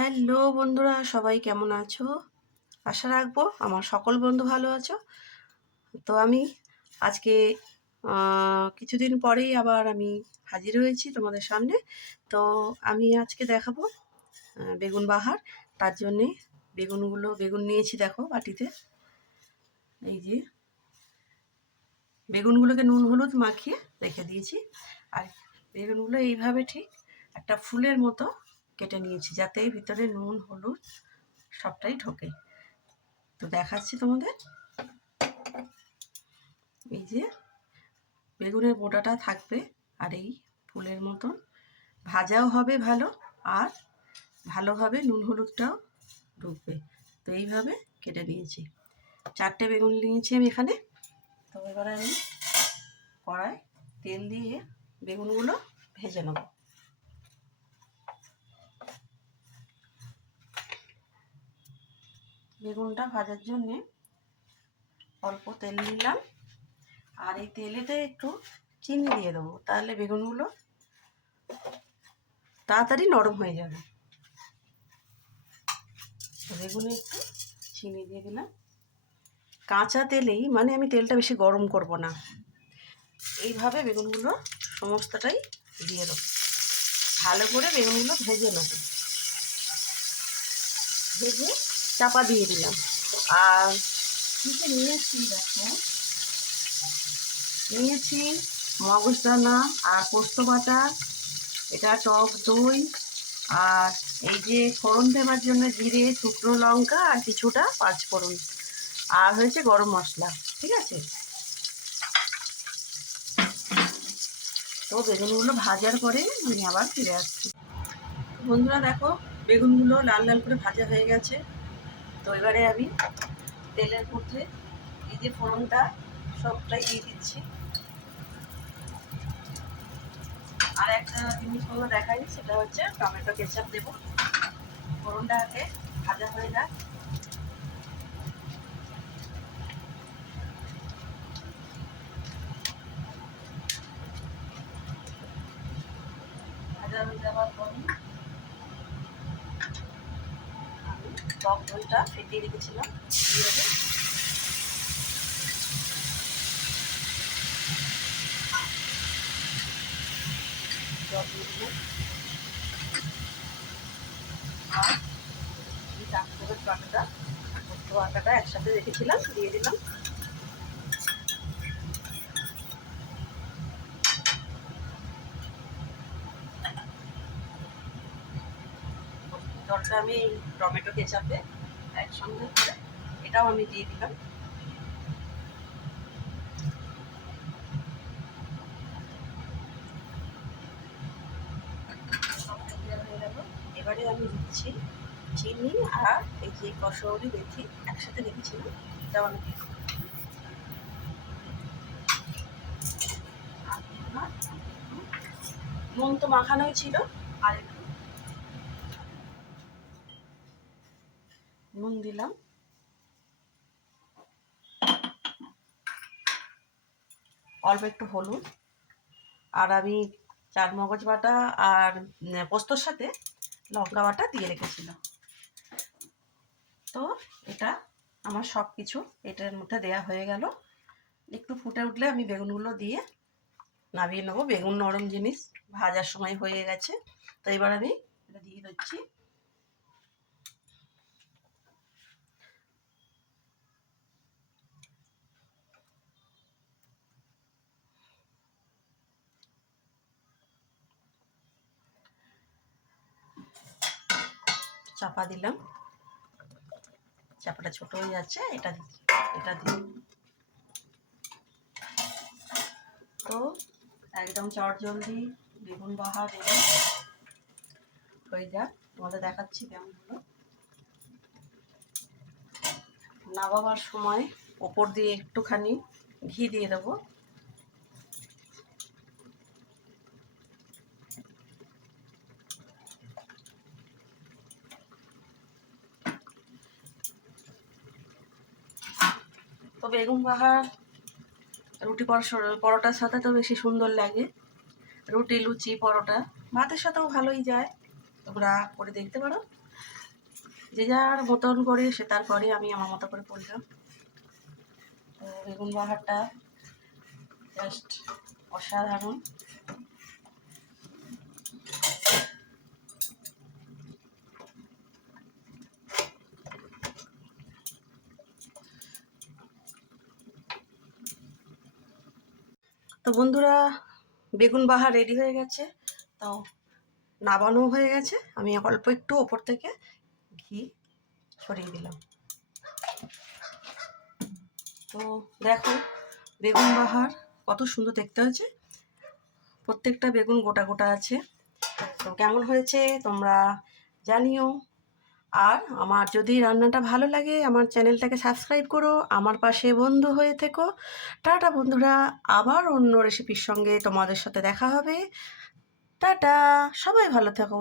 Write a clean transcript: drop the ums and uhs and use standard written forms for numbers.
Hello বন্ধুরা, সবাই কেমন আছো? আশা রাখবো আমার সকল বন্ধু ভালো আছো। তো আমি আজকে কিছুদিন পরেই আবার আমি হাজির হয়েছি তোমাদের সামনে। তো আমি আজকে দেখাবো বেগুন বাহার। তার জন্যে বেগুন নিয়েছি, দেখো বাটিতে। এই যে বেগুনগুলোকে নুন হলুদ মাখিয়ে রেখে দিয়েছি। আর বেগুনগুলো এইভাবে ঠিক একটা ফুলের মতো কেটে নিয়েছি, যাতে ভিতরে নুন হলুদ সবটাই ঢোকে। তো দেখাচ্ছি তোমাদের। এই যে বেগুনের বোঁটাটা থাকবে, আর এই ফুলের মতন ভাজাও হবে ভালো, আর ভালোভাবে নুন হলুদটাও ঢুকবে। তো এইভাবে কেটে নিয়েছি। 4টে বেগুন নিয়েছি আমি এখানে। তো এবারে আমি কড়াই তেল দিয়ে বেগুনগুলো ভেজে নেব। বেগুনটা ভাজার জন্যে অল্প তেল নিলাম, আর এই তেলেতে একটু চিনি দিয়ে দেবো, তাহলে বেগুনগুলো তাড়াতাড়ি নরম হয়ে যাবে। বেগুনে একটু চিনি দিয়ে দিলাম। কাঁচা তেলেই, মানে আমি তেলটা বেশি গরম করব না, এইভাবে বেগুনগুলো সমস্তটাই দিয়ে দেবো। ভালো করে বেগুনগুলো ভেজে নেব। ভেজে চাপা দিয়ে দিলাম। আর কিছু নিয়েছি, দেখো নিয়েছি মগজদানা আর পোস্ত বাটা, এটা টক দই, আর এই যে ফোড়ন দেওয়ার জন্য জিরে, শুকনো লঙ্কা আর কিছুটা পাঁচফোড়ন, আর হয়েছে গরম মশলা। ঠিক আছে। তো বেগুনগুলো ভাজার পরে আমি আবার ফিরে আসছি। বন্ধুরা দেখো, বেগুনগুলো লাল লাল করে ভাজা হয়ে গেছে। তো এবারে আমি তেলের মধ্যে এই যে ফোড়নটা সবটাই দিয়ে দিচ্ছি। আর একটা জিনিস হলো দেখাই, সেটা হচ্ছে টমেটো কেচাপ দেবো। ফোড়নটাকে ভাজা হয়ে যায়। ভাজা হয়ে যাওয়ার পরে আমি টক দইটা ফেটিয়ে রেখেছিলাম দিয়ে দেবো। জল দিয়ে দিলাম। আর এই চামচের বাটাটা, পোস্ত বাটাটা একসাথে রেখেছিলাম, দিয়ে দিলাম। জলটা আমি এই টমেটো কেচাপে একসঙ্গে করে এটাও আমি দিয়ে দিলাম। এবারে আমি দিচ্ছি চিনি, আর এই যে কসৌরি মেথি একসাথে রেখেছিলাম, এটাও আমি দিয়ে দিলাম। নুন তো মাখানোই ছিল, আর একটু নুন দিলাম। অল্প একটু হলুদ, আর আমি চারমগজ বাটা আর পোস্তর সাথে লঙ্কা বাটা দিয়ে রেখেছিলাম। তো এটা আমার সব কিছু এটার মধ্যে দেয়া হয়ে গেল। একটু ফুটে উঠলে আমি বেগুনগুলো দিয়ে নামিয়ে নেবো। বেগুন নরম জিনিস, ভাজার সময় হয়ে গেছে। তো এবার আমি এটা দিয়ে দিচ্ছি। চাপা দিলাম, চাপাটা ছোট হয়ে যাচ্ছে, এটা দিই। তো একদম চটজলদি বেগুন বাহার রেডি হয়ে যাক। তোমাদের দেখাচ্ছি কেমন হলো। নামাবার সময় ওপর দিয়ে একটুখানি ঘি দিয়ে দেবো। তো বেগুন বাহার রুটি পরোটার সাথে তো বেশি সুন্দর লাগে। রুটি, লুচি, পরোটা, ভাতের সাথেও ভালোই যায়। তোমরা করে দেখতে পারো। যে যার মতন করে সে তার করে, আমি আমার মতো করে করলাম। তো বেগুন বাহারটা জাস্ট অসাধারণ। তো বন্ধুরা, বেগুন বাহার রেডি হয়ে গেছে। তো নাবানো হয়ে গেছে, আমি অল্প একটু ওপর থেকে ঘি ছড়িয়ে দিলাম। তো দেখো বেগুন বাহার কত সুন্দর দেখতে হয়েছে, প্রত্যেকটা বেগুন গোটা গোটা আছে। তো কেমন হয়েছে তোমরা জানিও। আর আমার যদি রান্নাটা ভালো লাগে আমার চ্যানেলটাকে সাবস্ক্রাইব করো, আমার পাশে বন্ধু হয়ে থেকো। টাটা বন্ধুরা, আবার অন্য রেসিপির সঙ্গে তোমাদের সাথে দেখা হবে। টাটা, সবাই ভালো থেকো।